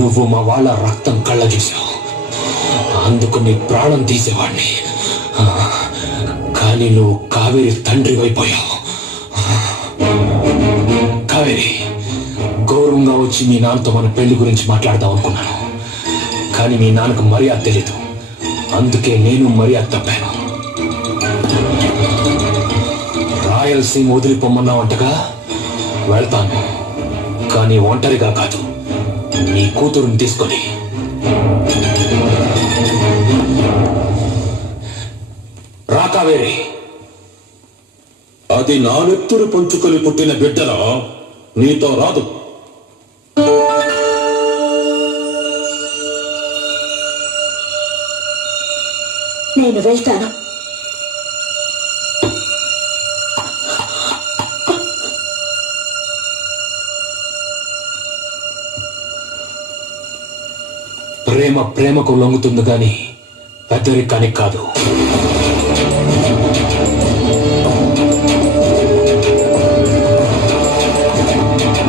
నువ్వు మా వాళ్ళ రక్తం కళ్ళ చూసావు, అందుకు నీ ప్రాణం తీసేవాడిని. కానీ నువ్వు కావేరి తండ్రి అయిపోయావు. కావేరి, గౌరవంగా వచ్చి మీ నాన్నతో మన పెళ్లి గురించి మాట్లాడదాం అనుకున్నాను, కానీ మీ నాన్నకు మర్యాద తెలీదు, అందుకే నేను మర్యాద తప్పాను. రాయలసీమ వదిలిపోమన్నావంటగా, వెళ్తాను, కానీ ఒంటరిగా కాదు, నీ కూతురుని తీసుకొని. రా కావేరి. అది నా నెత్తురు పంచుకొని పుట్టిన బిడ్డరా, నీతో రాదు. నేను వెళ్తాను. ప్రేమ ప్రేమకు లొంగుతుంది గాని పెద్దరికానికి కాదు.